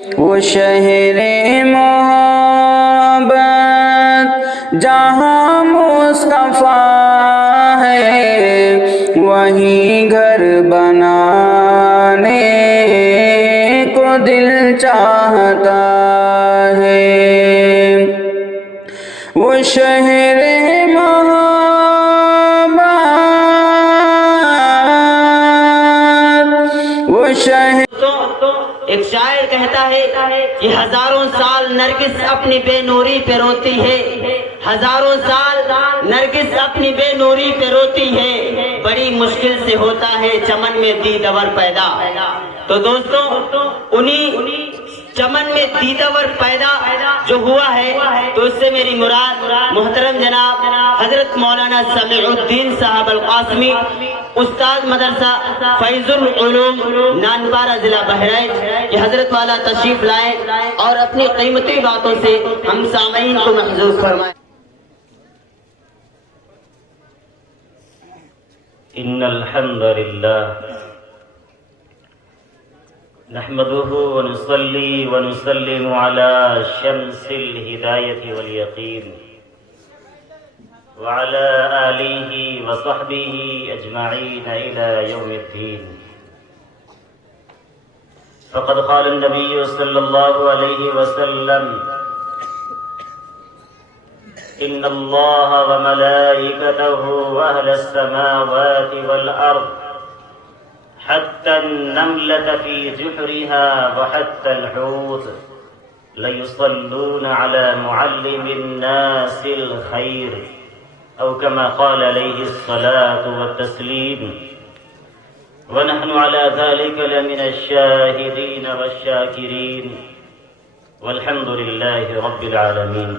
وہ شہر محبت جہاں مصطفیٰ ہے، وہیں گھر بنانے کو دل چاہتا ہے۔ وہ شہر محبت، وہ شہر ایک شاعر کہتا ہے کہ ہزاروں سال نرگس اپنی بے نوری پہ روتی ہے، ہزاروں سال نرگس اپنی بے نوری پہ روتی ہے، بڑی مشکل سے ہوتا ہے چمن میں دیدور پیدا۔ تو دوستو انہی چمن میں دیدور پیدا جو ہوا ہے، تو اس سے میری مراد محترم جناب حضرت مولانا سمیع الدین صاحب القاسمی، استاد مدرسہ فیض العلوم نانپارہ ضلع بہرائچ، یہ حضرت والا تشریف لائے اور اپنی قیمتی باتوں سے ہم سامعین کو محظوظ فرمائیں۔ ان الحمد للہ نحمده ونصلي ونسلم على شمس الهداية واليقين وعلى آله وصحبه أجمعين إلى يوم الدين۔ فقد قال النبي صلى الله عليه وسلم: إن الله وملائكته وأهل السماوات والأرض حتى النملة في جحرها وحتى الحوت ليصلون على معلم الناس الخير، أو كما قال عليه الصلاة والتسليم، ونحن على ذلك لمن الشاهدين والشاكرين، والحمد لله رب العالمين۔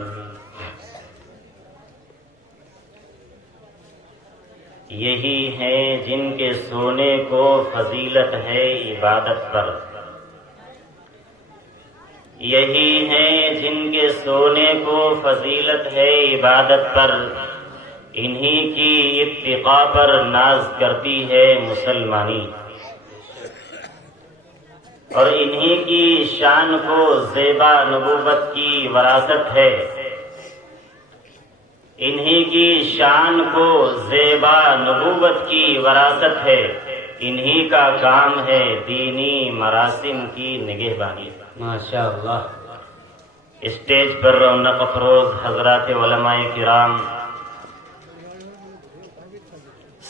یہی ہیں جن کے سونے کو فضیلت ہے عبادت پر، یہی ہیں جن کے سونے کو فضیلت ہے عبادت پر، انہی کی اتقاء پر ناز کرتی ہے مسلمانی، اور انہی کی شان کو زیبا نبوت کی وراثت ہے، انہی کی شان کو زیبا نبوت کی وراثت ہے، انہی کا کام ہے دینی مراسم کی نگہبانی۔ ماشاءاللہ۔ اسٹیج پر رونق افروز حضرات علماء کرام،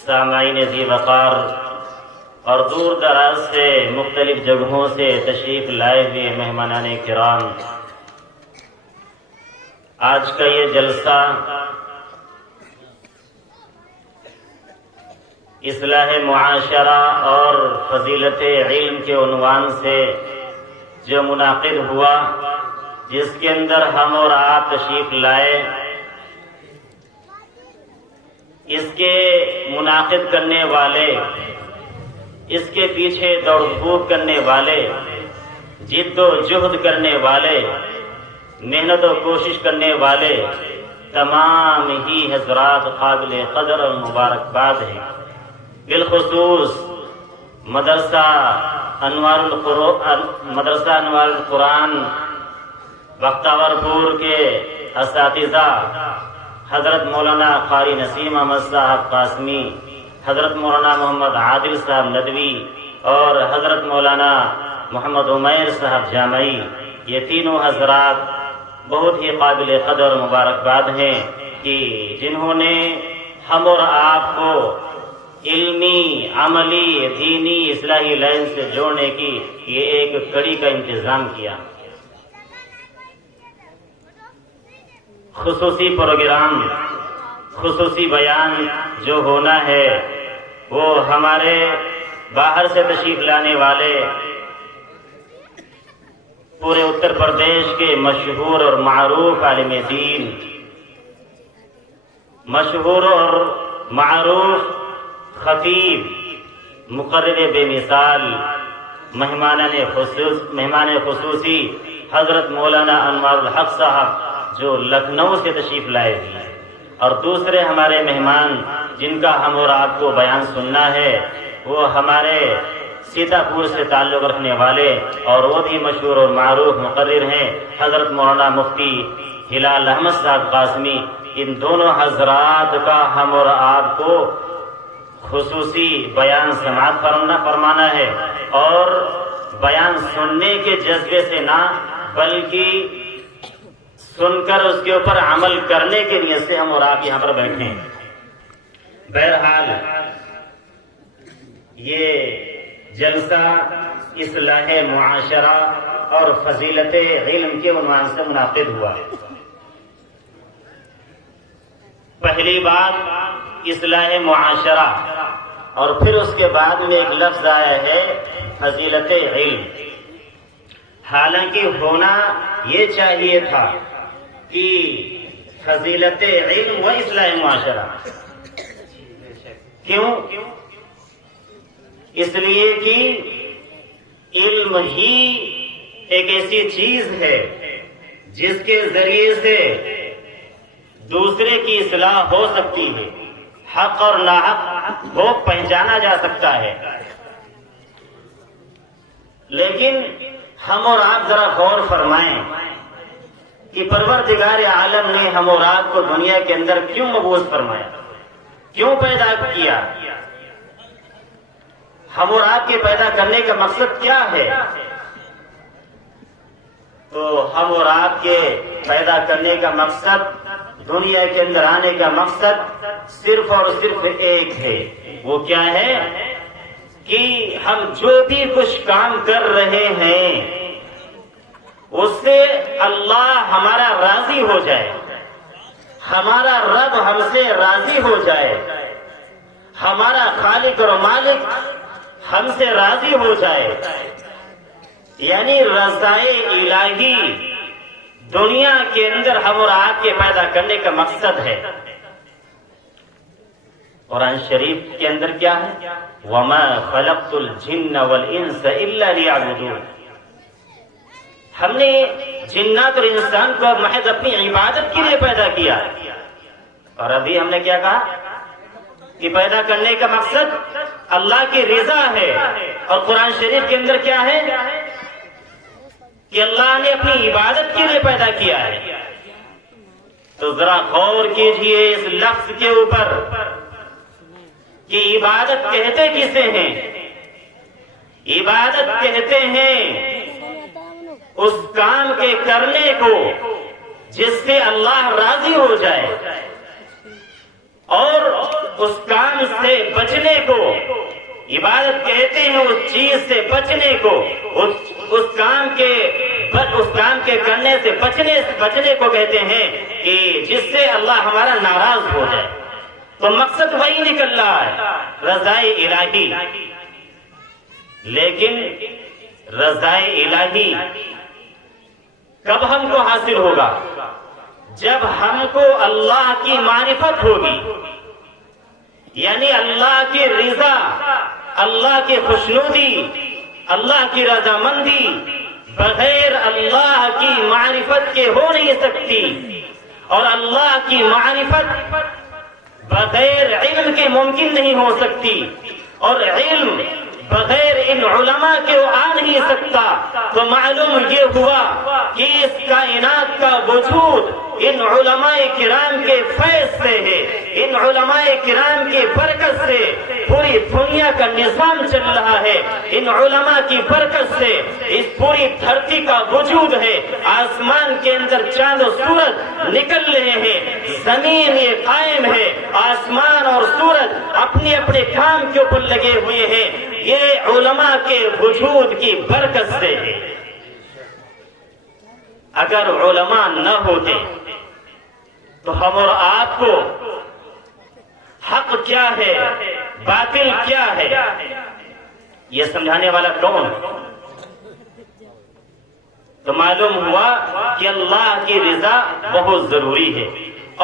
سامعین ذی وقار اور دور دراز سے مختلف جگہوں سے تشریف لائے ہوئے مہمانان کرام، آج کا یہ جلسہ اصلاح معاشرہ اور فضیلت علم کے عنوان سے جو منعقد ہوا، جس کے اندر ہم اور آپ تشریف لائے، اس کے منعقد کرنے والے، اس کے پیچھے دوڑ دھوپ کرنے والے، جد و جہد کرنے والے، محنت و کوشش کرنے والے تمام ہی حضرات قابل قدر اور مبارکباد ہیں۔ بالخصوص مدرسہ انوار القرآن بختیار پور کے اساتذہ حضرت مولانا قاری نسیم احمد صاحب قاسمی، حضرت مولانا محمد عادل صاحب ندوی اور حضرت مولانا محمد عمیر صاحب جامعی، یہ تینوں حضرات بہت ہی قابل قدر مبارکباد ہیں کہ جنہوں نے ہم اور آپ کو علمی، عملی، دینی، اصلاحی لائن سے جوڑنے کی یہ ایک کڑی کا انتظام کیا۔ خصوصی پروگرام، خصوصی بیان جو ہونا ہے وہ ہمارے باہر سے تشریف لانے والے پورے اتر پردیش کے مشہور اور معروف عالم دین، مشہور اور معروف خطیب، مقرر بے مثال، مہمان خصوصی حضرت مولانا انوار الحق صاحب جو لکھنؤ سے تشریف لائے ہیں، اور دوسرے ہمارے مہمان جن کا ہم اور آپ کو بیان سننا ہے وہ ہمارے سیتاپور سے تعلق رکھنے والے اور وہ بھی مشہور اور معروف مقرر ہیں حضرت مولانا مفتی ہلال احمد صاحب قاسمی، ان دونوں حضرات کا ہم اور آپ کو خصوصی بیان سماعت فرمانا ہے، اور بیان سننے کے جذبے سے نہ بلکہ سن کر اس کے اوپر عمل کرنے کے نیت سے ہم اور آپ یہاں پر بیٹھے ہیں۔ بہرحال یہ جلسہ اصلاح معاشرہ اور فضیلت علم کے عنوان سے منعقد ہوا ہے۔ پہلی بات اصلاح معاشرہ، اور پھر اس کے بعد میں ایک لفظ آیا ہے فضیلت علم۔ حالانکہ ہونا یہ چاہیے تھا کہ فضیلت علم و اصلاح معاشرہ۔ کیوں؟ اس لیے کہ علم ہی ایک ایسی چیز ہے جس کے ذریعے سے دوسرے کی اصلاح ہو سکتی ہے، حق اور ناحق کو پہچانا جا سکتا ہے۔ لیکن ہم اور آپ ذرا غور فرمائیں کہ پروردگار عالم نے ہم اور آپ کو دنیا کے اندر کیوں مبعوث فرمایا، کیوں پیدا کیا؟ ہم اور آپ کے پیدا کرنے کا مقصد کیا ہے؟ تو ہم اور آپ کے پیدا کرنے کا مقصد، دنیا کے اندر آنے کا مقصد صرف اور صرف ایک ہے۔ وہ کیا ہے؟ کہ ہم جو بھی کچھ کام کر رہے ہیں اس سے اللہ ہمارا راضی ہو جائے، ہمارا رب ہم سے راضی ہو جائے، ہمارا خالق اور مالک ہم سے راضی ہو جائے، یعنی رضائے الہی دنیا کے اندر ہم اور آپ کے پیدا کرنے کا مقصد ہے۔ قرآن شریف کے اندر کیا ہے؟ وَمَا خَلَقْتُ الْجِنَّ وَالْإِنسَ إِلَّا لِيَعْبُدُونَ۔ ہم نے جنات اور انسان کو محض اپنی عبادت کے لیے پیدا کیا، اور ابھی ہم نے کیا کہا کہ پیدا کرنے کا مقصد اللہ کی رضا ہے، اور قرآن شریف کے اندر کیا ہے کہ اللہ نے اپنی عبادت کے لیے پیدا کیا ہے۔ تو ذرا غور کیجئے اس لفظ کے اوپر کہ عبادت کہتے کسے ہیں؟ عبادت کہتے ہیں اس کام کے کرنے کو جس سے اللہ راضی ہو جائے، اور اس کام سے بچنے کو عبادت کہتے ہیں، اس چیز سے بچنے کو، اس کام کے کرنے سے بچنے کو کہتے ہیں کہ جس سے اللہ ہمارا ناراض ہو جائے۔ تو مقصد وہی نکل رہا ہے، رضائے الہی۔ لیکن رضائے الہی کب ہم کو حاصل ہوگا؟ جب ہم کو اللہ کی معرفت ہوگی، یعنی اللہ کی رضا، اللہ کی خوشنودی، اللہ کی رضامندی بغیر اللہ کی معرفت کے ہو نہیں سکتی، اور اللہ کی معرفت بغیر علم کے ممکن نہیں ہو سکتی، اور علم بغیر ان علماء کے آ نہیں سکتا۔ تو معلوم یہ ہوا کہ اس کائنات کا وجود ان علماء کرام کے فیض سے ہے، ان علماء کرام کی برکت سے پوری دنیا کا نظام چل رہا ہے، ان علماء کی برکت سے اس پوری دھرتی کا وجود ہے۔ آسمان کے اندر چاند و سورج نکل رہے ہیں، زمین یہ قائم ہے، آسمان اور سورج اپنے اپنے کام کے اوپر لگے ہوئے ہیں، یہ علماء کے وجود کی برکت سے ہے۔ اگر علماء نہ ہوتے تو ہم اور آپ کو حق کیا ہے، باطل کیا ہے، یہ سمجھانے والا کون؟ تو معلوم ہوا کہ اللہ کی رضا بہت ضروری ہے،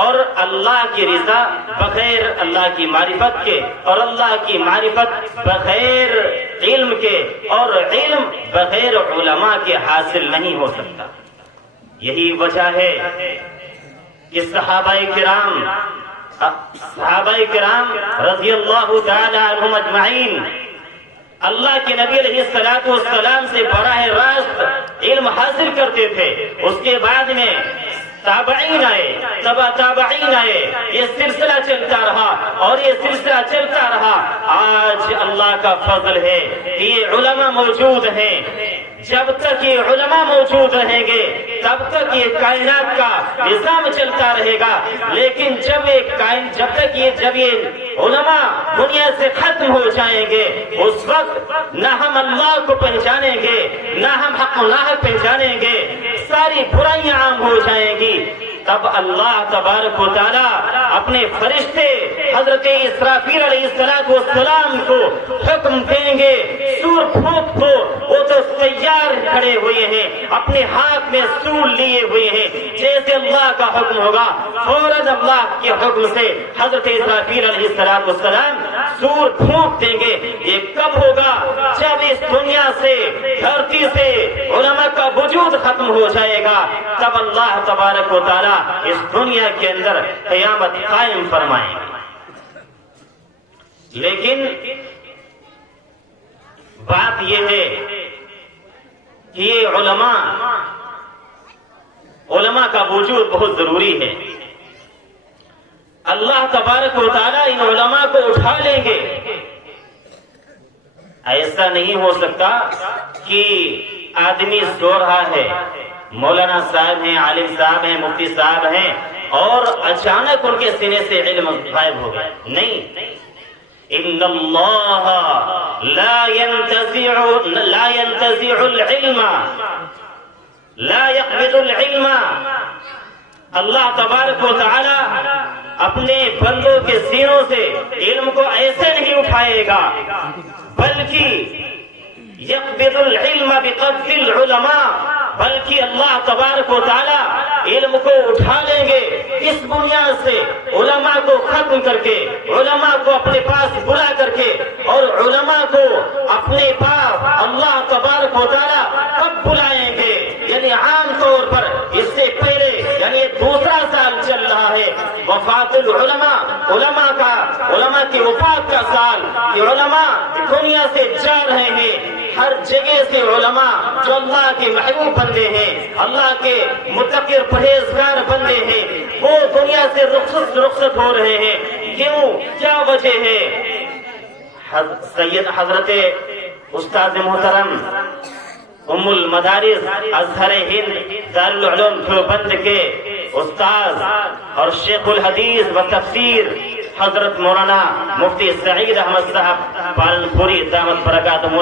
اور اللہ کی رضا بغیر اللہ کی معرفت کے، اور اللہ کی معرفت بغیر علم کے، اور علم بغیر علماء کے حاصل نہیں ہو سکتا۔ یہی وجہ ہے کہ صحابہ کرام رضی اللہ تعالی عنہم اجمعین اللہ کے نبی علیہ السلام سے براہ راست علم حاصل کرتے تھے. اس کے بعد میں تابعین آئے, تبع تابعین آئے, یہ سلسلہ چلتا رہا اور یہ سلسلہ چلتا رہا. آج اللہ کا فضل ہے کہ یہ علماء موجود ہیں. جب تک یہ علماء موجود رہیں گے تب تک یہ کائنات کا نظام چلتا رہے گا. لیکن جب یہ علماء دنیا سے ختم ہو جائیں گے, اس وقت نہ ہم اللہ کو پہچانیں گے, نہ ہم حق و ناحق پہچانیں گے, ساری برائیاں عام ہو جائیں گی. تب اللہ تبارک و تعالیٰ اپنے فرشتے حضرت اسرافیل علیہ السلام کو حکم دیں گے, سور پھونک دو. وہ تو تیار کھڑے ہوئے ہیں, اپنے ہاتھ میں سور لیے ہوئے ہیں. جیسے اللہ کا حکم ہوگا فوراً اللہ کے حکم سے حضرت اسرافیل علیہ السلام سور پھونک دیں گے. یہ کب ہوگا؟ جب اس دنیا سے, دھرتی سے علماء کا وجود ختم ہو جائے گا, تب اللہ تبارک و تعالیٰ اس دنیا کے اندر قیامت قائم فرمائیں گے. لیکن بات یہ ہے کہ یہ علماء کا وجود بہت ضروری ہے. اللہ تبارک و تعالیٰ ان علماء کو اٹھا لیں گے. ایسا نہیں ہو سکتا کہ آدمی سو رہا ہے, مولانا صاحب ہیں, عالم صاحب ہیں, مفتی صاحب ہیں, اور اچانک ان کے سینے سے علم غائب ہو گیا. نہیں, ان اللہ لا ينتزع العلم, لا يقبض العلم. اللہ تبارک و تعالی اپنے بندوں کے سینوں سے علم کو ایسے نہیں اٹھائے گا, بلکہ یقبض العلم بقبض العلماء, بلکہ اللہ تبارک و تعالی علم کو اٹھا لیں گے اس بنیاد سے, علماء کو ختم کر کے, علماء کو اپنے پاس بلا کر کے, اور علماء کو اپنے پاس اللہ تبارک و تعالی کب بلائیں گے؟ یعنی عام طور پر اس سے پہلے, یعنی دوسرا سال چل رہا ہے وفات العلماء, علماء کی وفات کا سال. یہ علماء دنیا سے جا رہے ہیں. ہر جگہ سے علماء جو اللہ کے محبوب بندے ہیں, اللہ کے متقی پرہیزگار بندے ہیں, وہ دنیا سے رخصت ہو رہے ہیں. کیوں؟ کیا وجہ ہے؟ سید حضرت استاد محترم ام المدارس ازہر ہند دارالعلوم دیوبند کے استاد اور شیخ الحدیث و تفسیر حضرت مولانا مفتی سعید احمد صاحب پالنپوری دامت برکاتہم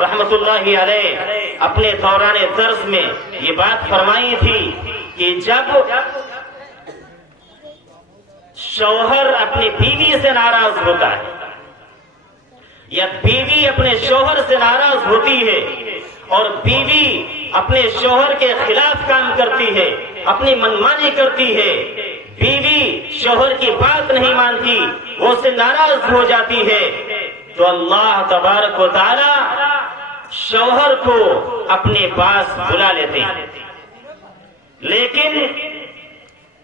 رحمت اللہ علیہ اپنے دوران درس میں یہ بات فرمائی تھی کہ جب شوہر اپنی بیوی سے ناراض ہوتا ہے یا بیوی اپنے شوہر سے ناراض ہوتی ہے اور بیوی اپنے شوہر کے خلاف کام کرتی ہے, اپنی منمانی کرتی ہے, بیوی شوہر کی بات نہیں مانتی, وہ اس سے ناراض ہو جاتی ہے, تو اللہ تبارک و تعالی شوہر کو اپنے پاس بلا لیتے ہیں. لیکن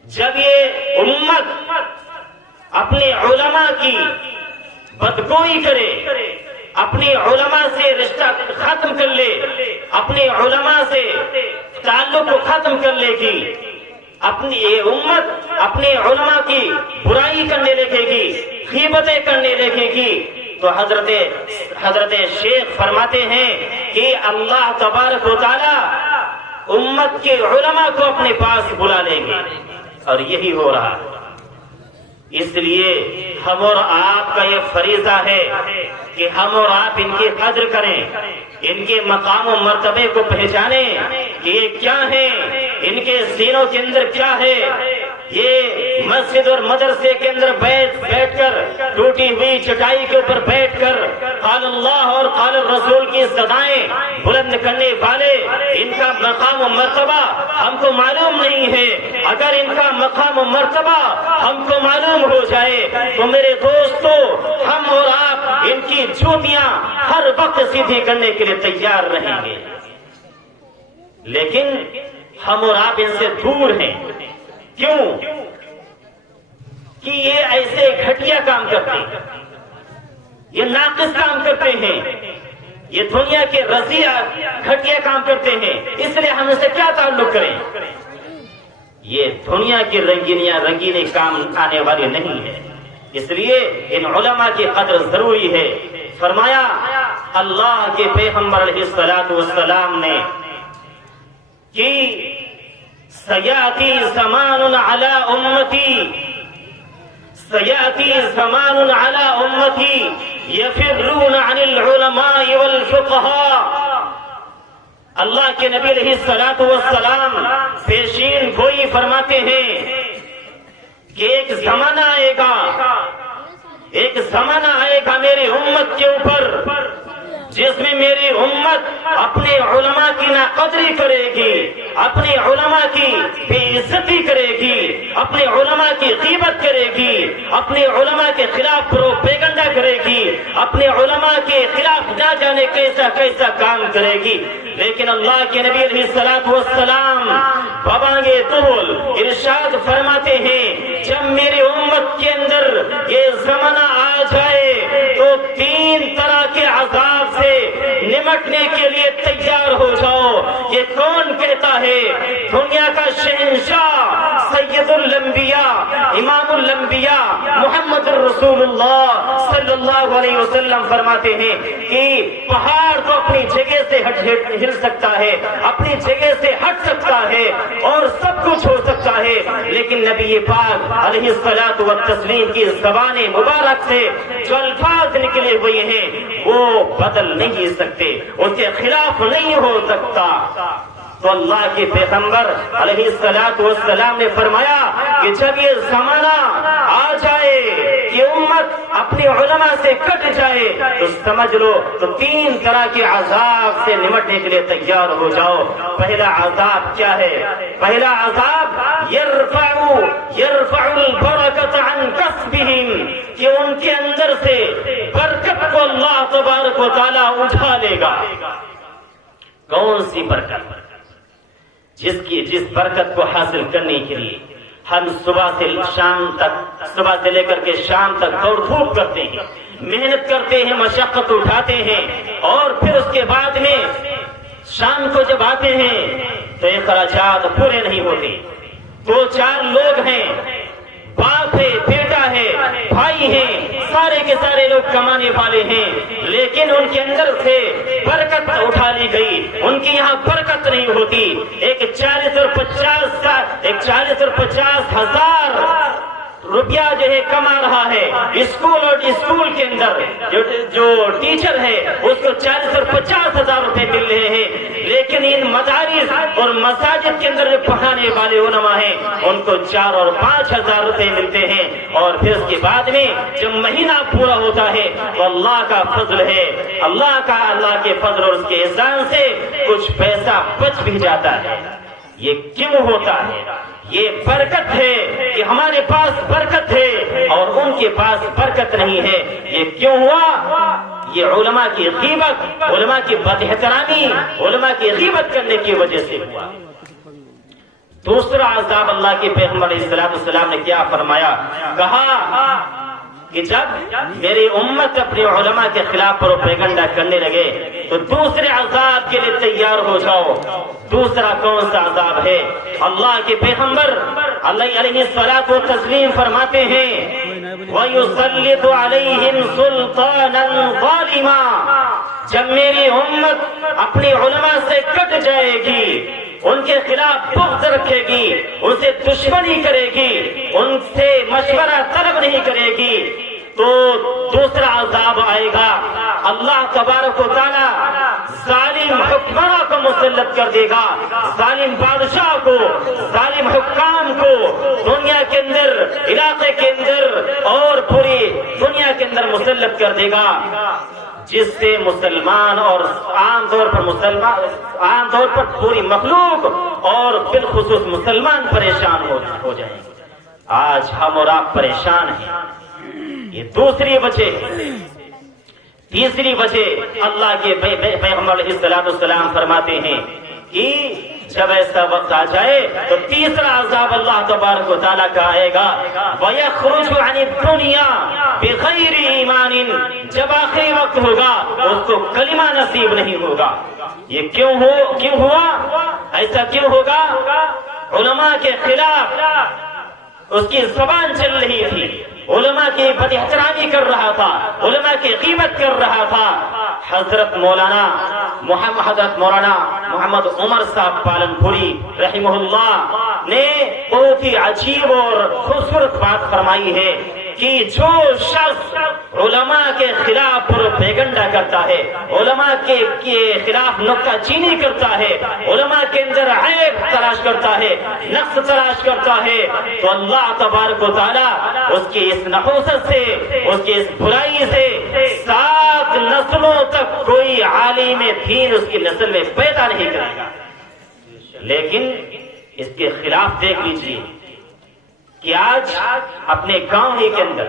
جب یہ امت اپنے علماء کی بدگوئی کرے, اپنے علماء سے رشتہ ختم کر لے, اپنے علماء سے تعلق کو ختم کر لے گی, اپنی یہ امت اپنے علماء کی برائی کرنے لگے گی, غیبتیں کرنے لگے گی, تو حضرت شیخ فرماتے ہیں کہ اللہ تبارک و تعالی امت کے علماء کو اپنے پاس بلا لیں گے. اور یہی ہو رہا ہے. اس لیے ہم اور آپ کا یہ فریضہ ہے کہ ہم اور آپ ان کی قدر کریں, ان کے مقام و مرتبے کو پہچانیں کہ یہ کیا ہے, ان کے سینوں کے اندر کیا ہے. یہ مسجد اور مدرسے کے اندر بیٹھ کر ٹوٹی ہوئی چٹائی کے اوپر بیٹھ کر قال اللہ اور قال الرسول کی صدائیں بلند کرنے والے, ان کا مقام و مرتبہ ہم کو معلوم نہیں ہے. اگر ان کا مقام و مرتبہ ہم کو معلوم ہو جائے تو میرے دوستو, ہم اور آپ ان کی جوتیاں ہر وقت سیدھی کرنے کے لیے تیار رہیں گے. لیکن ہم اور آپ ان سے دور ہیں. کیوں؟ کہ یہ ایسے گھٹیا کام کرتے ہیں, یہ ناقص کام کرتے ہیں، یہ دنیا کے رضیع گھٹیا کام کرتے ہیں، اس لیے ہم اسے کیا تعلق کریں؟ یہ دنیا کی رنگینے کام آنے والے نہیں ہے، اس لیے ان علماء کی قدر ضروری ہے۔ فرمایا اللہ کے پیغمبر علیہ الصلوۃ والسلام نے کہ سیاتی زمان علی امتی، سیاتی زمان علی امتی یفرون عن العلماء والفقہاء۔ اللہ کے نبی علیہ الصلوۃ والسلام پیشین گوئی فرماتے ہیں کہ ایک زمانہ آئے گا، ایک زمانہ آئے گا میری امت کے اوپر جس میں میری امت اپنے علماء کی ناقدری کرے گی، اپنے علماء کی بے عزتی کرے گی، اپنے علماء کی غیبت کرے گی، اپنے علماء کے خلاف پروپیگنڈا کرے گی، اپنے علماء کے خلاف نہ جانے کیسا کیسا کام کرے گی۔ لیکن اللہ کے نبی علیہ الصلوۃ والسلام بابانگے طول ارشاد فرماتے ہیں جب میری امت کے اندر یہ زمانہ آ جائے تو 3 طرح کے عذاب سے نمٹنے کے لیے تیار ہو جاؤ۔ یہ کون کہتا ہے؟ دنیا کا شہنشاہ سید الانبیاء امام الانبیاء محمد رسول اللہ صلی اللہ علیہ وسلم فرماتے ہیں کہ پہاڑ تو اپنی جگہ سے ہل سکتا ہے، اپنی جگہ سے ہٹ سکتا ہے اور سب کچھ ہو سکتا ہے، لیکن نبی پاک علیہ الصلوۃ والتسلیم کی زبان مبارک سے جو الفاظ نکلے ہوئے ہیں وہ بدل نہیں سکتے، ان کے خلاف نہیں ہو سکتا۔ تو اللہ کے پیغمبر علیہ الصلوۃ والسلام نے فرمایا کہ جب یہ زمانہ آ جائے کہ امت اپنے علماء سے کٹ جائے تو سمجھ لو تو 3 طرح کے عذاب سے نمٹنے کے لیے تیار ہو جاؤ۔ پہلا عذاب کیا ہے؟ پہلا عذاب یرفع البرکۃ عن کسبہم، کہ ان کے اندر سے برکت کو اللہ تبارک و تعالی اٹھا لے گا۔ کون سی برکت؟ جس برکت کو حاصل کرنے کے لیے ہم صبح سے لے کر کے شام تک دوڑ دھوپ کرتے ہیں، محنت کرتے ہیں، مشقت اٹھاتے ہیں، اور پھر اس کے بعد میں شام کو جب آتے ہیں تو اخراجات پورے نہیں ہوتے۔ 2-4 لوگ ہیں، باپ ہے، بیٹا ہے، بھائی ہیں، سارے کے سارے لوگ کمانے والے ہیں، لیکن ان کے اندر سے برکت اٹھا لی گئی، ان کی یہاں برکت نہیں ہوتی۔ ایک 40 اور 50 ہزار روپیہ جو ہے کما رہا ہے اسکول کے اندر جو ٹیچر ہے اس کو 40 اور 50 ہزار روپے مل رہے ہیں، لیکن ان مدارس اور مساجد کے اندر جو پڑھانے والے علماء ہیں ان کو 4 اور 5 ہزار روپے ملتے ہیں، اور پھر اس کے بعد میں جب مہینہ پورا ہوتا ہے تو اللہ کا فضل ہے، اللہ کے فضل اور اس کے احسان سے کچھ پیسہ بچ بھی جاتا ہے۔ یہ کیوں ہوتا ہے؟ یہ برکت ہے کہ ہمارے پاس برکت ہے اور ان کے پاس برکت نہیں ہے۔ یہ کیوں ہوا؟ یہ علماء کی غیبت، علماء کی بد احترامی، علماء کی غیبت کرنے کی وجہ سے ہوا۔ دوسرا عذاب اللہ کے پیغمبر علیہ السلام نے کیا فرمایا؟ کہا کہ جب میری امت اپنے علماء کے خلاف پروپیگنڈا کرنے لگے تو دوسرے عذاب کے لیے تیار ہو جاؤ۔ دوسرا کون سا عذاب ہے؟ اللہ کے پیغمبر علیہ الصلوۃ والتسلیم فرماتے ہیں وَيُسَلِّطُ عَلَيْهِمْ سُلْطَانًا ظَالِمًا، جب میری امت اپنی علماء سے کٹ جائے گی، ان کے خلاف بغض رکھے گی، ان سے دشمنی کرے گی، ان سے مشورہ طلب نہیں کرے گی، تو دوسرا عذاب آئے گا۔ اللہ تبارک و تعالی ظالم حکمراں کو مسلط کر دے گا، ظالم بادشاہ کو، ظالم حکام کو دنیا کے اندر، علاقے کے اندر اور پوری دنیا کے اندر مسلط کر دے گا، جس سے مسلمان اور عام طور پر پوری مخلوق اور بالخصوص مسلمان پریشان ہو جائیں گے۔ آج ہم اور آپ پریشان ہیں، یہ دوسری وجہ۔ تیسری وجہ اللہ کے پیغمبر علیہ السلام فرماتے ہیں کہ جب ایسا وقت آ جائے تو تیسرا عذاب اللہ تبارک و تعالیٰ کا آئے گا وَيَخْرُجُ عَنِ الدُّنْيَا بِغَيْرِ ایمان، جب آخری وقت ہوگا اس کو کلمہ نصیب نہیں ہوگا۔ یہ کیوں ہوا؟ ایسا کیوں ہوگا؟ علماء کے خلاف اس کی زبان چل رہی تھی، علماء کی بد احترامی کر رہا تھا، علماء کی غیبت کر رہا تھا۔ حضرت مولانا محمد عمر صاحب پالن پوری رحمہ اللہ نے بہت ہی عجیب اور خوبصورت بات فرمائی ہے کہ جو شخص علماء کے خلاف پروپیگنڈا کرتا ہے، علماء کے خلاف نکتہ چینی کرتا ہے، علماء کے اندر عیب تلاش کرتا ہے، نقص تلاش کرتا ہے، تو اللہ تبارک و تعالیٰ اس کی اس نحوست سے، اس کی اس برائی سے 7 نسلوں تک کوئی عالم دین اس کی نسل میں پیدا نہیں کرے گا۔ لیکن اس کے خلاف دیکھ لیجیے کہ آج اپنے گاؤں ہی کے اندر،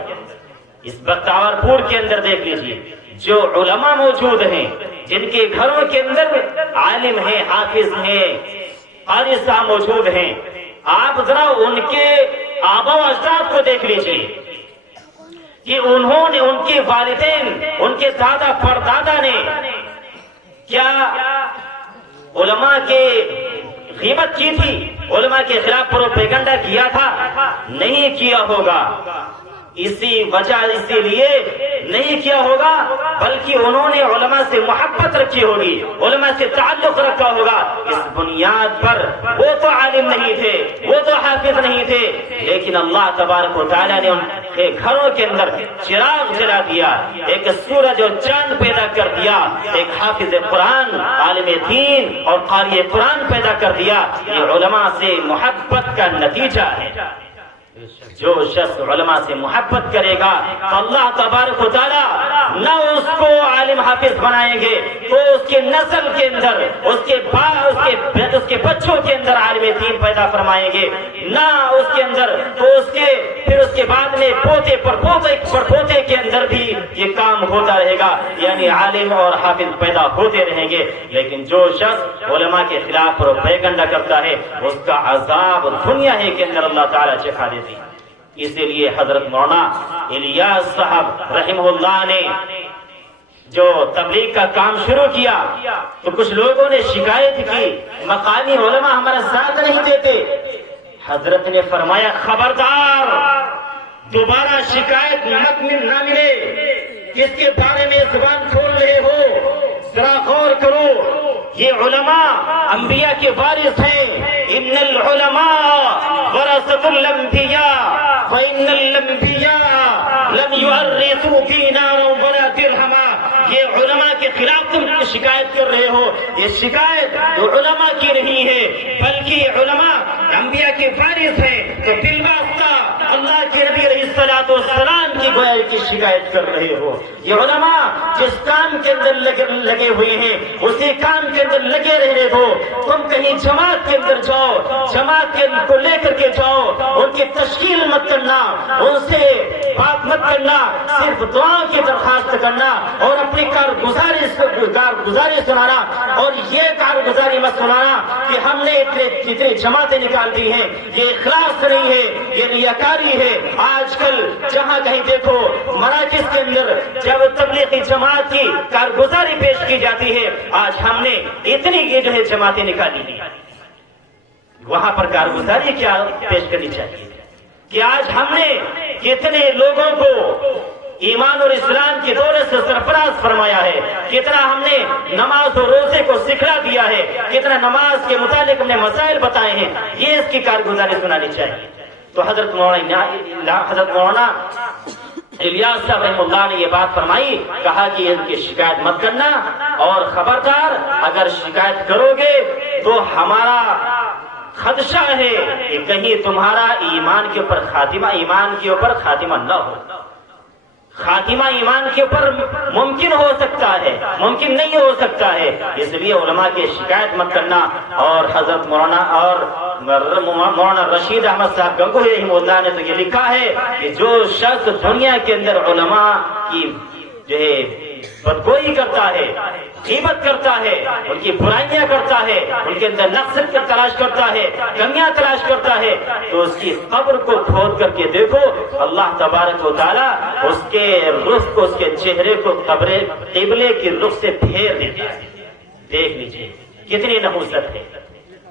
اس بختیار پور کے اندر دیکھ لیجیے، جو علماء موجود ہیں، جن کے گھروں کے اندر عالم ہیں، حافظ ہیں، قاری صاحب موجود ہیں، آپ ذرا ان کے آبا و اجداد کو دیکھ لیجیے کہ انہوں نے، ان کے والدین، ان کے دادا پردادا نے کیا علماء کے غیبت کی تھی، علماء کے خلاف پروپیگنڈا کیا تھا؟ نہیں کیا ہوگا۔ اسی لیے نہیں کیا ہوگا، بلکہ انہوں نے علماء سے محبت رکھی ہوگی، علماء سے تعلق رکھا ہوگا۔ اس بنیاد پر وہ تو عالم نہیں تھے، وہ تو حافظ نہیں تھے، لیکن اللہ تبارک و تعالیٰ نے ان کے گھروں کے اندر چراغ جلا دیا، ایک سورج اور چاند پیدا کر دیا، ایک حافظ قرآن، عالم دین اور قاری قرآن پیدا کر دیا۔ یہ علماء سے محبت کا نتیجہ ہے۔ جو شخص علماء سے محبت کرے گا تو اللہ تبارک و تعالیٰ نہ اس کو عالم حافظ بنائیں گے تو اس کے نسل کے اندر، اس کے بچوں کے اندر عالم دین پیدا فرمائیں گے، نہ اس کے اندر تو پھر اس کے بعد میں پوتے پر پوتے کے اندر بھی یہ کام ہوتا رہے گا، یعنی عالم اور حافظ پیدا ہوتے رہیں گے۔ لیکن جو شخص علماء کے خلاف پروپیگنڈا کرتا ہے اس کا عذاب دنیا ہی کے اندر اللہ تعالیٰ چکھا دیتی۔ اسی لیے حضرت مولانا الیاس صاحب رحمہ اللہ نے جو تبلیغ کا کام شروع کیا تو کچھ لوگوں نے شکایت کی مقامی علماء ہمارا ساتھ نہیں دیتے۔ حضرت نے فرمایا خبردار، دوبارہ شکایت نہ ملے، کس کے بارے میں زبان کھول رہے ہو، ذرا غور کرو۔ یہ علماء انبیاء کے وارث ہیں، ان العلماء ورثۃ الانبیاء فإن الانبیاء لم یورثوا دینارا ولا درہما۔ یہ علماء کے خلاف تم شکایت کر رہے ہو، یہ شکایت علماء کی نہیں ہے بلکہ علماء انبیاء کے وارث ہیں، تو بالواسطہ اللہ کے نبی علیہ الصلوۃ والسلام کی گویا کی شکایت کر رہے ہو۔ یہ علماء جس کام کے اندر لگے ہوئے ہیں اسی کام کے اندر لگے رہنے دو۔ تم کہیں جماعت کے اندر جاؤ، جماعت کو لے کر کے جاؤ، ان کی تشکیل مت کرنا، ان سے بات مت کرنا، صرف دعا کی درخواست کرنا اور اپنی کارگزاری سنانا، اور یہ کارگزاری مت سنانا کہ ہم نے اتنی جماعتیں نکال دی ہیں۔ یہ اخلاص نہیں ہے، یہ ریاکاری ہے۔ آج کل جہاں کہیں دیکھو مراکز کے اندر جب تبلیغی جماعت کی کارگزاری پیش کی جاتی ہے، آج ہم نے اتنی جو ہے جماعتیں نکالی ہیں، وہاں پر کارگزاری کیا پیش کرنی چاہیے کہ آج ہم نے کتنے لوگوں کو ایمان اور اسلام کے دورے سے سرفراز فرمایا ہے، کتنا ہم نے نماز اور روزے کو سکھلا دیا ہے، کتنا نماز کے متعلق ہم نے مسائل بتائے ہیں، یہ اس کی کارگزاری سنانی چاہیے۔ تو حضرت مولانا الیاس صاحب رحمہ اللہ نے یہ بات فرمائی، کہا کہ ان کی شکایت مت کرنا، اور خبردار اگر شکایت کرو گے تو ہمارا خدشہ ہے کہ کہیں تمہارا ایمان کے اوپر خاتمہ نہ ہو۔ خاتمہ ایمان کے اوپر ممکن ہو سکتا ہے، ممکن نہیں ہو سکتا ہے، اس لیے علماء کی شکایت مت کرنا۔ اور حضرت مولانا رشید احمد صاحب گنگوہی رحمہ اللہ نے تو یہ لکھا ہے کہ جو شخص دنیا کے اندر علماء کی جو ہے بدگوئی کرتا ہے، غیبت کرتا ہے، ان کی برائیاں کرتا ہے، ان کے اندر نقص تلاش کرتا ہے، کمیاں تلاش کرتا ہے، تو اس کی قبر کو کھود کر کے دیکھو، اللہ تبارک و تعالیٰ اس کے رخ کو، اس کے چہرے کو قبلے کی رخ سے پھیر دیتا ہے۔ دیکھ لیجئے کتنی نحوست ہے۔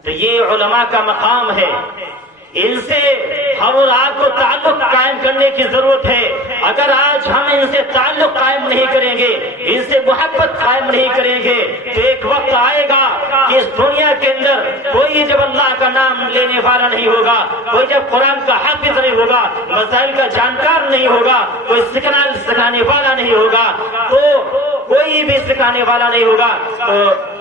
تو یہ علماء کا مقام ہے، ان سے ہم اور آپ کو تعلق قائم کرنے کی ضرورت ہے۔ اگر آج ہم ان سے تعلق قائم نہیں کریں گے، ان سے محبت قائم نہیں کریں گے، تو ایک وقت آئے گا کہ اس دنیا کے اندر کوئی جب اللہ کا نام لینے والا نہیں ہوگا، کوئی جب قرآن کا حافظ نہیں ہوگا، مسائل کا جانکار نہیں ہوگا، کوئی سکھانے والا نہیں ہوگا، تو کوئی بھی سکھانے والا نہیں ہوگا، تو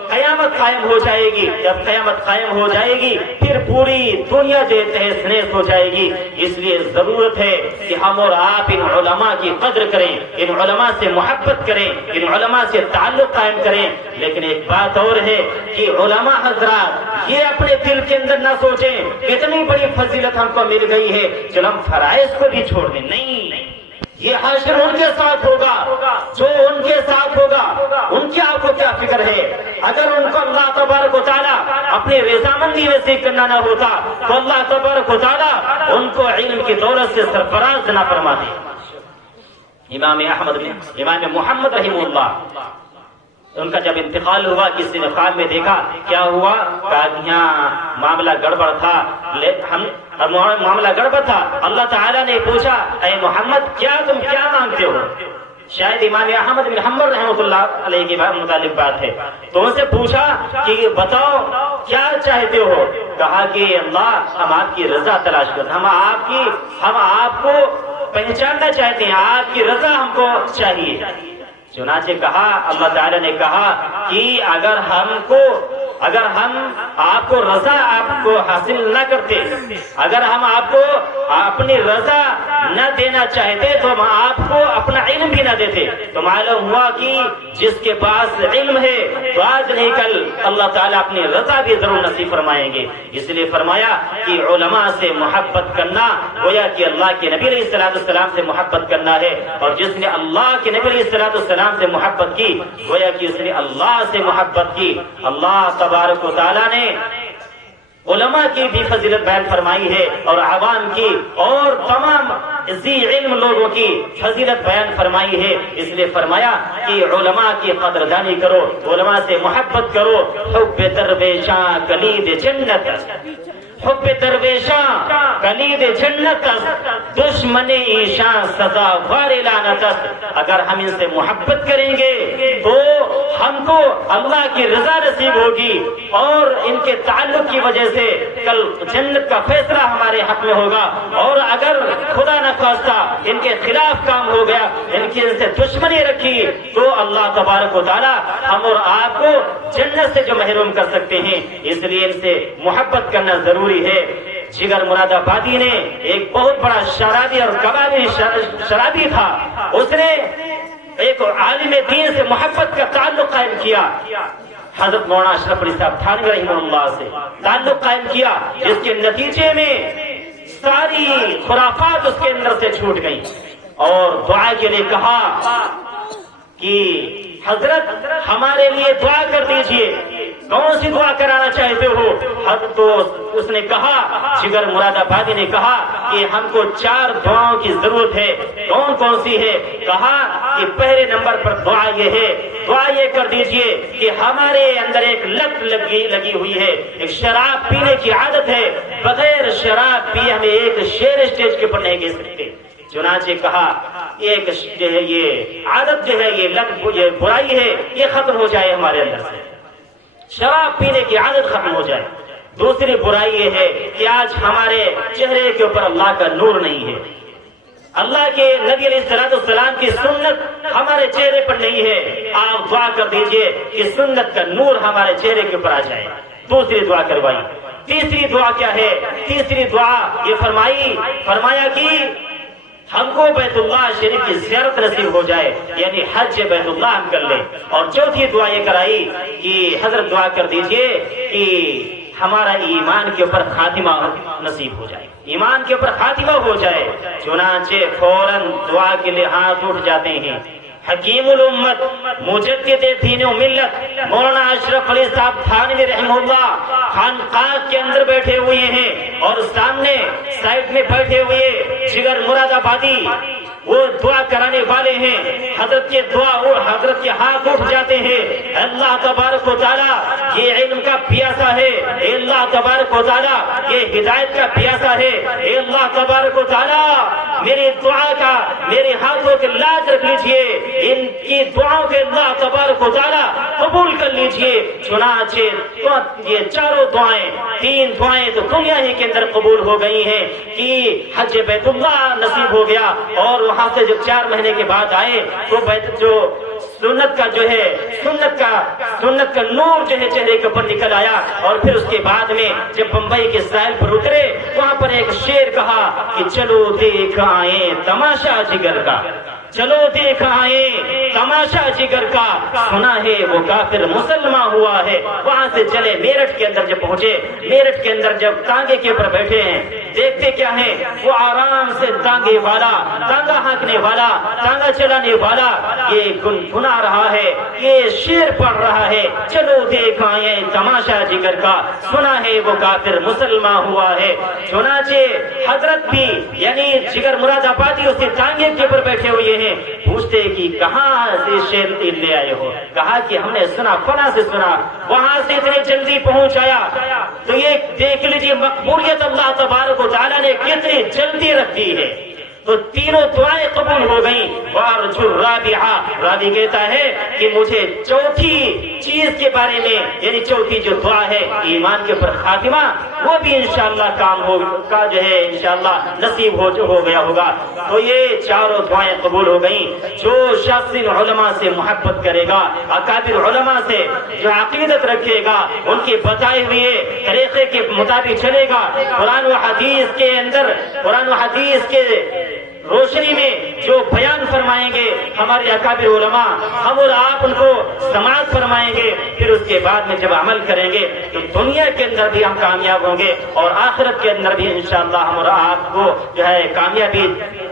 قیامت قائم ہو جائے گی۔ جب قیامت قائم ہو جائے گی پھر پوری دنیا جو تہس نہس ہو جائے گی۔ اس لیے ضرورت ہے کہ ہم اور آپ ان علماء کی قدر کریں، ان علماء سے محبت کریں، ان علماء سے تعلق قائم کریں۔ لیکن ایک بات اور ہے کہ علماء حضرات یہ اپنے دل کے اندر نہ سوچیں اتنی بڑی فضیلت ہم کو مل گئی ہے چلو ہم فرائض کو بھی چھوڑ دیں، نہیں، یہ حشر ان کے ساتھ ہوگا، جو ان کے ساتھ ہوگا ان کی آپ کو کیا فکر ہے؟ اگر ان کو اللہ تبارک و تعالیٰ اپنی رضامندی نصیب کرنا نہ ہوتا تو اللہ تبارک و تعالیٰ ان کو علم کی دولت سے سرفراز نہ فرما دے۔ امام محمد رحمہ اللہ، ان کا جب انتقال ہوا کسی نے خواب میں دیکھا، کیا ہوا؟ کہا کہ یہاں معاملہ گڑبڑ تھا، معاملہ گڑبڑ تھا۔ اللہ تعالیٰ نے پوچھا اے محمد تم کیا مانگتے ہو؟ شاید امام احمد بن حنبل رحمۃ اللہ علیہ کے متعلق بات ہے، تو ان سے پوچھا کہ بتاؤ کیا چاہتے ہو؟ کہا کہ اللہ ہم آپ کی رضا تلاش کرتے، ہم آپ کو پہچاننا چاہتے ہیں، آپ کی رضا ہم کو چاہیے۔ چنانچہ کہا، اللہ تعالیٰ نے کہا کہ اگر ہم آپ کو رضا آپ کو حاصل نہ کرتے، اگر ہم آپ کو اپنی رضا نہ دینا چاہتے تو ہم آپ کو اپنا علم بھی نہ دیتے۔ تو معلوم ہوا کہ جس کے پاس علم ہے تو آج نہیں کل اللہ تعالیٰ اپنی رضا بھی ضرور نصیب فرمائیں گے۔ اس لیے فرمایا کہ علماء سے محبت کرنا گویا کہ اللہ کے نبی علیہ الصلوۃ والسلام سے محبت کرنا ہے، اور جس نے اللہ کے نبی علیہ الصلوۃ والسلام سے محبت کی گویا کہ اس نے اللہ سے محبت کی۔ اللہ تبارک و تعالیٰ نے علماء کی بھی فضیلت بیان فرمائی ہے، اور عوام کی اور تمام ذی علم لوگوں کی فضیلت بیان فرمائی ہے۔ اس لیے فرمایا کہ علماء کی قدردانی کرو، علماء سے محبت کرو۔ حب درویشاں کلید جنت، حب درویشاں کلید جنت، دشمن ایشاں سزا وار لعنت۔ اگر ہم ان سے محبت کریں گے تو ہم کو اللہ کی رضا نصیب ہوگی، اور ان کے تعلق کی وجہ سے کل جنت کا فیصلہ ہمارے حق میں ہوگا۔ اور اگر خدا نخواستہ ان کے خلاف کام ہو گیا، ان سے دشمنی رکھی، تو اللہ تبارک و تعالیٰ ہم اور آپ کو جنت سے جو محروم کر سکتے ہیں۔ اس لیے ان سے محبت کرنا ضروری ہے۔ جگر مراد آبادی نے ایک بہت بڑا شرابی اور کبابی شرابی تھا، اس نے ایک عالم دین سے محبت کا تعلق قائم کیا، حضرت مولانا اشرف علی صاحب تھانوی رحمہ اللہ سے تعلق قائم کیا، جس کے نتیجے میں ساری خرافات اس کے اندر سے چھوٹ گئی، اور دعا کے لیے کہا کہ حضرت ہمارے لیے دعا کر دیجئے، کون سی دعا کرانا چاہتے ہو؟ تو اس نے کہا، جگر مراد آبادی نے کہا کہ ہم کو 4 دعاؤں کی ضرورت ہے۔ کون کون سی ہے؟ کہا کہ پہلے نمبر پر دعا یہ ہے، دعا یہ کر دیجئے کہ ہمارے اندر ایک لت لگی ہوئی ہے، ایک شراب پینے کی عادت ہے، بغیر شراب پیے ہمیں ایک شعر اسٹیج کے اوپر نہیں گر سکتے۔ چنانچہ کہا ایک جو ہے یہ عادت جو ہے، یہ لت، یہ برائی ہے، یہ ختم ہو جائے ہمارے اندر سے، شراب پینے کی عادت ختم ہو جائے۔ دوسری برائی یہ ہے کہ آج ہمارے چہرے کے اوپر اللہ کا نور نہیں ہے، اللہ کے نبی علیہ الصلوۃ والسلام کی سنت ہمارے چہرے پر نہیں ہے۔ آپ دعا کر دیجئے کہ سنت کا نور ہمارے چہرے کے اوپر آ جائے۔ دوسری دعا کروائی۔ تیسری دعا کیا ہے؟ تیسری دعا یہ فرمایا کہ ہم کو بیت اللہ شریف کی زیارت نصیب ہو جائے، یعنی حج بیت اللہ ہم کر لیں۔ اور چوتھی دعا یہ کرائی کہ حضرت دعا کر دیجئے کہ ہمارا ایمان کے اوپر خاتمہ نصیب ہو جائے، ایمان کے اوپر خاتمہ ہو جائے۔ چنانچہ فوراً دعا کے لیے ہاتھ اٹھ جاتے ہیں، حکیم الامت مجدد دین و ملت مولانا اشرف علی صاحب تھانوی رحمہ اللہ خانقاہ کے اندر بیٹھے ہوئے ہیں، اور سامنے سائڈ میں بیٹھے ہوئے جگر مراد آبادی وہ دعا کرانے والے ہیں۔ حضرت کے دعا اور حضرت کے ہاتھ اٹھ جاتے ہیں۔ اللہ تبارک و تعالیٰ یہ علم کا پیاسا ہے، اے اللہ تبارک و تعالیٰ یہ ہدایت کا پیاسا ہے، اے اللہ تبارک و تعالیٰ میری دعا کا میرے ہاتھوں کے لاج رکھ لیجئے، ان کی دعاؤں کے اللہ تبارک و تعالیٰ قبول کر لیجئے۔ چنانچہ یہ چاروں دعائیں، تین دعائیں تو دنیا ہی کے اندر قبول ہو گئی ہیں کہ حج بیت اللہ نصیب ہو گیا، اور وہاں سے جب 4 مہینے کے بعد آئے تو جو سنت کا جو ہے سنت کا نور جو ہے چہرے کے اوپر نکل آیا، اور پھر اس کے بعد میں جب بمبئی کے ساحل پر اترے وہاں پر ایک شعر کہا کہ چلو دیکھ آئیں تماشا جگر کا، چلو دیکھ آئیں تماشا جگر کا، سنا ہے وہ کافر مسلمان ہوا ہے۔ وہاں سے چلے میرٹھ کے اندر جب پہنچے، میرٹھ کے اندر جب تانگے کے اوپر بیٹھے ہیں، دیکھتے کیا ہیں وہ آرام سے تانگے والا، تانگا ہانکنے والا، تانگا چلانے والا یہ گنگنا رہا ہے، یہ شعر پڑھ رہا ہے، چلو دیکھ آئیں تماشا جگر کا، سنا ہے وہ کافر مسلمان ہوا ہے۔ چنانچہ حضرت بھی یعنی جگر مراد آبادی اسی تانگے کے اوپر بیٹھے ہوئے ہیں، پوچھتے کہ کہاں سے شعر لے آئے ہو؟ کہا کہ ہم نے سنا فلاں سے سنا، وہاں سے اتنی جلدی پہنچ آیا۔ تو یہ دیکھ لیجیے مقبولیت اللہ تبارک و تعالیٰ نے کتنی جلدی رکھ دی ہے۔ تو تینوں دعائیں قبول ہو گئیں۔ وارجو الرابعہ، راوی کہتا ہے کہ مجھے چوتھی چیز کے بارے میں یعنی چوتھی جو دعا ہے ایمان کے پر خاتمہ، وہ بھی انشاءاللہ کام ہوگا جو ہے انشاءاللہ نصیب ہو گیا ہوگا۔ تو یہ چاروں دعائیں قبول ہو گئیں۔ جو شخص علماء سے محبت کرے گا، اکابر علماء سے جو عقیدت رکھے گا، ان کے بتائے ہوئے طریقے کے مطابق چلے گا، قرآن و حدیث کے اندر قرآن و حدیث کے روشنی میں جو بیان فرمائیں گے ہمارے اکابر علماء، ہم اور آپ ان کو سماعت فرمائیں گے، پھر اس کے بعد میں جب عمل کریں گے تو دنیا کے اندر بھی ہم کامیاب ہوں گے، اور آخرت کے اندر بھی انشاءاللہ ہم اور آپ کو جو ہے کامیابی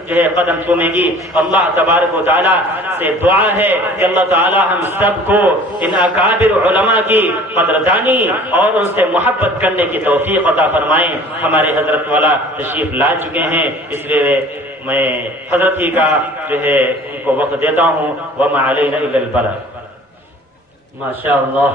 جو ہے قدم چومے گی۔ اللہ تبارک و تعالیٰ سے دعا ہے کہ اللہ تعالیٰ ہم سب کو ان اکابر علماء کی قدردانی اور ان سے محبت کرنے کی توفیق عطا فرمائیں۔ ہمارے حضرت والا تشریف لا چکے ہیں، اس لیے میں حضرت ہی کا جو ہے ان کو وقت دیتا ہوں۔ وما علینا الا البلاغ۔ ماشاء اللہ۔